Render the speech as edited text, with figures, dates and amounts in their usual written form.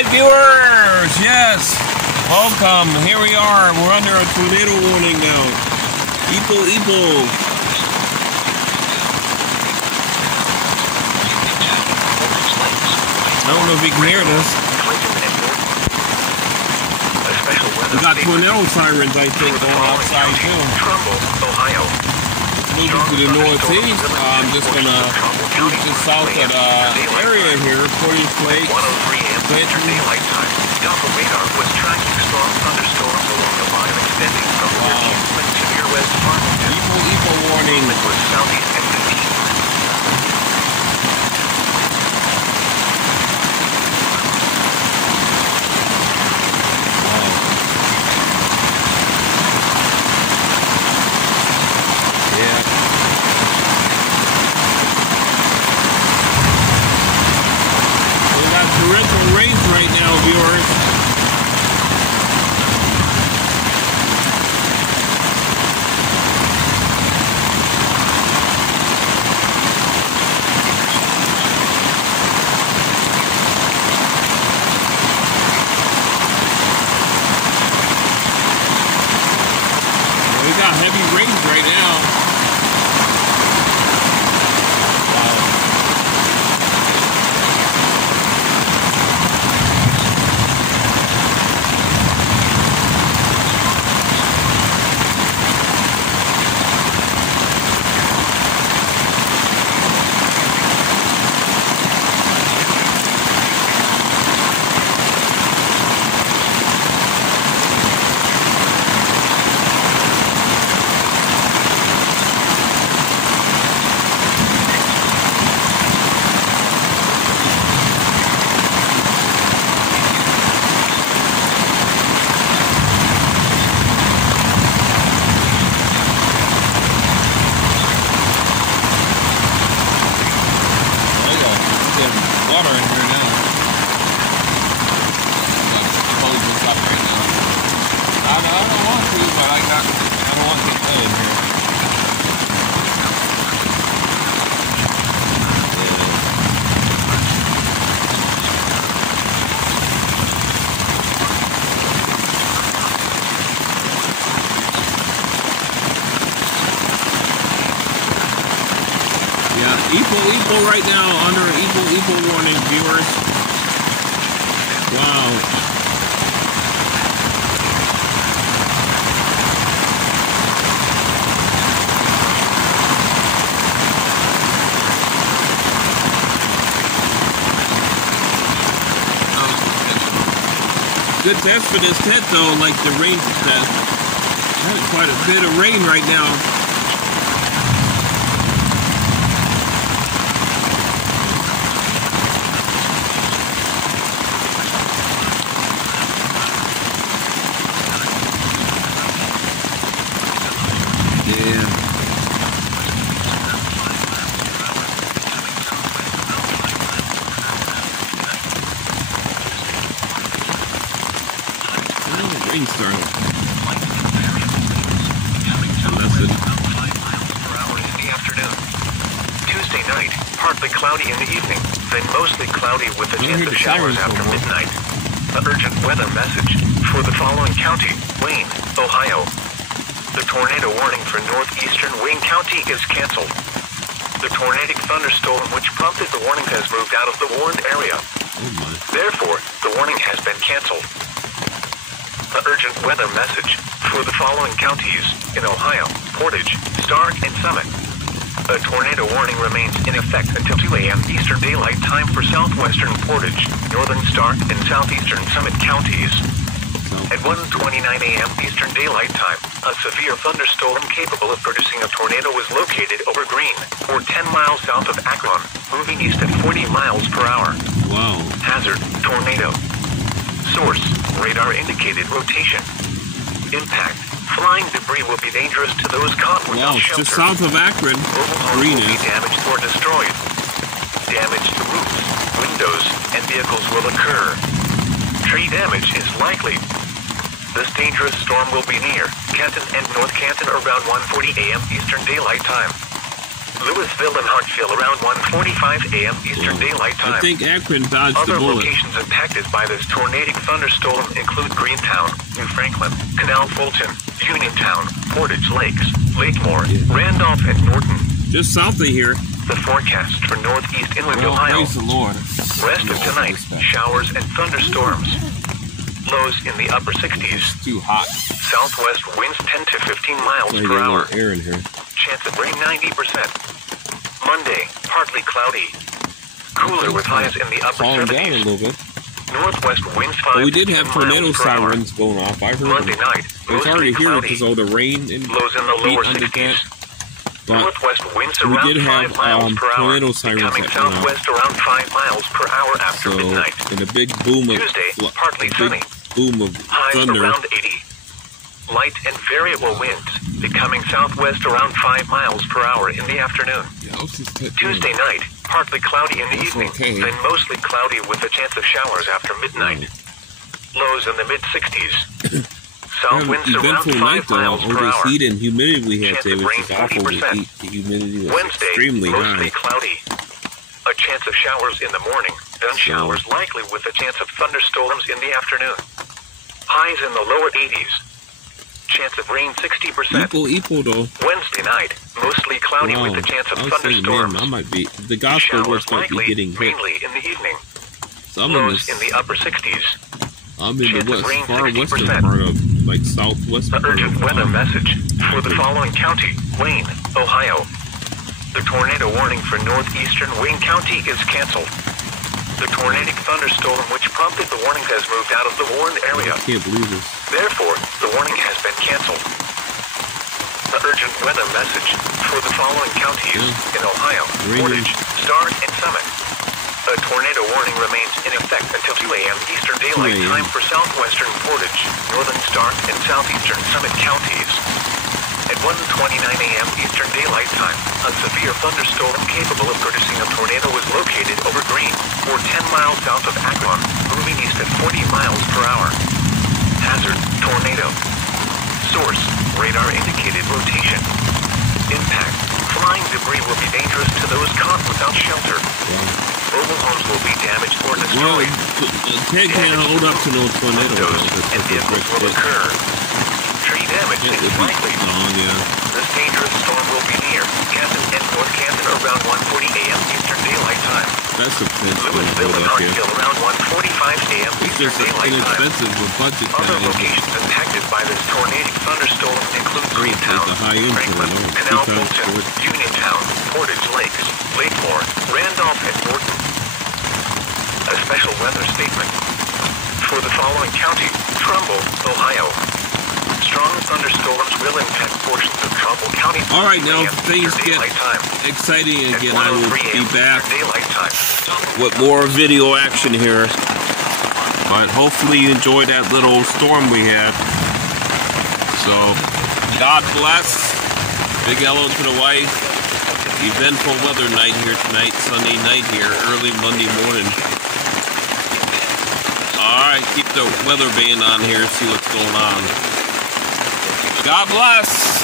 Hi viewers, yes, welcome. Here we are. We're under a tornado warning now. Ipo. I don't know if you can hear this. We got tornado sirens, I think, going outside too. Ohio. Moving to the northeast. I'm just gonna move to south of the area here, Portage Lake, Clinton. Daylight time. Doppler radar was tracking strong thunderstorms along the line extending from Clinton to near West Farmington. Ipo warning. It was southeast and torrential rains right now, viewers. We got heavy rains right now. Water in here now. Close this up right now. I don't want to, but I don't want to get wet in here. Yeah, Ipo right now under Ipo warning, viewers. Wow. Good test for this tent though, like the rain test. There's quite a bit of rain right now. Rain started. Hours in the afternoon. Tuesday night, partly cloudy in the evening, then mostly cloudy with a chance of showers after midnight. An urgent weather message for the following county: Wayne, Ohio. The tornado warning for northeastern Wayne County is canceled. The tornadic thunderstorm which prompted the warning has moved out of the warned area. Therefore, the warning has been canceled. An urgent weather message for the following counties in Ohio: Portage, Stark, and Summit. A tornado warning remains in effect until 2 a.m. Eastern Daylight Time for southwestern Portage, northern Stark, and southeastern Summit counties. At 1:29 a.m. Eastern Daylight Time, a severe thunderstorm capable of producing a tornado was located over Green, or 10 miles south of Akron, moving east at 40 miles per hour. Wow. Hazard: tornado. Source: radar indicated rotation. Impact: flying debris will be dangerous to those caught without shelter. Just south of Akron. Green will be damaged or destroyed. Damage to roofs, windows, and vehicles will occur. Tree damage is likely. This dangerous storm will be near Canton and North Canton around 1:40 a.m. Eastern Daylight Time. Louisville and Hartsville around 1:45 a.m. Eastern Daylight Time. I think Akron dodged the Other bullet. locations impacted by this tornadic thunderstorm include Greentown, New Franklin, Canal Fulton, Uniontown, Portage Lakes, Lakemore, Randolph, and Norton. Just south of here. The forecast for northeast inland Well, Ohio. praise the Lord. Rest of tonight, showers and thunderstorms. Lows in the upper 60s. It's too hot. Southwest winds 10 to 15 miles Play per a hour. little air in here. Chance of rain 90%. Monday, partly cloudy. Cooler with highs in the upper Falling down a 70s. little bit. Northwest winds 5 But we to did 10 have miles tornado per hour. sirens going off. I heard Monday them. night, It's hard to mostly hear cloudy. because of the rain and Lows in the heat lower under 60s. that. But Northwest winds we around did 5 have miles per hour. tornado sirens Becoming that went off. southwest around 5 miles per hour after So, midnight. and a big boom of Tuesday, partly a sunny. big boom of Highs thunder. around 80. Light and variable winds, becoming southwest around 5 miles per hour in the afternoon. Yeah, I was just Tuesday night, partly cloudy in the That's evening, okay. then mostly cloudy with a chance of showers after midnight. Lows in the mid-60s. South winds around 5 night though. miles All per this hour. heat and humidity we had Chance today of was rain just awful. 40%. The humidity was Wednesday, extremely mostly high. cloudy. A chance of showers in the morning, then showers likely with a chance of thunderstorms in the afternoon. Highs in the lower 80s. Chance of rain 60%. Equal though. Wednesday night, mostly cloudy with a chance of I was thinking, thunderstorms. man, I might be the gospel Showers works might be likely, getting hit. mainly in the evening. So I'm in Lows in this. the upper 60s. I'm in chance the of rain far western 60%. part of like southwest. The part urgent of, weather message for the following county, Wayne, Ohio. The tornado warning for northeastern Wayne County is canceled. The tornadic thunderstorm which prompted the warning has moved out of the warned area. I can't believe this. Therefore, the warning has been canceled. The urgent weather message for the following counties in Ohio, Raining. Portage, Stark, and Summit. A tornado warning remains in effect until 2 a.m. Eastern Daylight 2 a.m. Time for southwestern Portage, northern Stark, and southeastern Summit counties. At 1:29 a.m. Eastern Daylight Time, a severe thunderstorm capable of producing a tornado was located over Green, or 10 miles south of Akron, moving east at 40 miles per hour. Hazard, tornado. Source, radar indicated rotation. Impact, flying debris will be dangerous to those caught without shelter. Mobile homes will be damaged or Well, destroyed. Ted can't hold up to no tornado. Windows and vehicles will occur. Tree damage is likely. This dangerous storm will be near Canton and North Canton around 1:40 a.m. Eastern Daylight Time. That's a fence Louisville and up here. Hartsville around 1:45 a.m. It's Eastern just Daylight Time. inexpensive with budget Other time. locations impacted by this tornadic thunderstorm include Greentown, the high end Franklin, tornado, Canal because Fulton, for- Uniontown, Portage Lakes, Lakemore, Randolph, and Norton. A special weather statement for the following county, Trumbull, Ohio. Strong thunderstorms will impact portions of Trumbull County. All right, now 3 a.m. things Eastern get Daylight Time. exciting At again. I will 1:03 be a.m. back Eastern Daylight Time. with more video action here. But hopefully you enjoyed that little storm we had. So, God bless. Big hello to the wife. Eventful weather night here tonight, Sunday night here, early Monday morning. Alright, keep the weather band on here, see what's going on. God bless.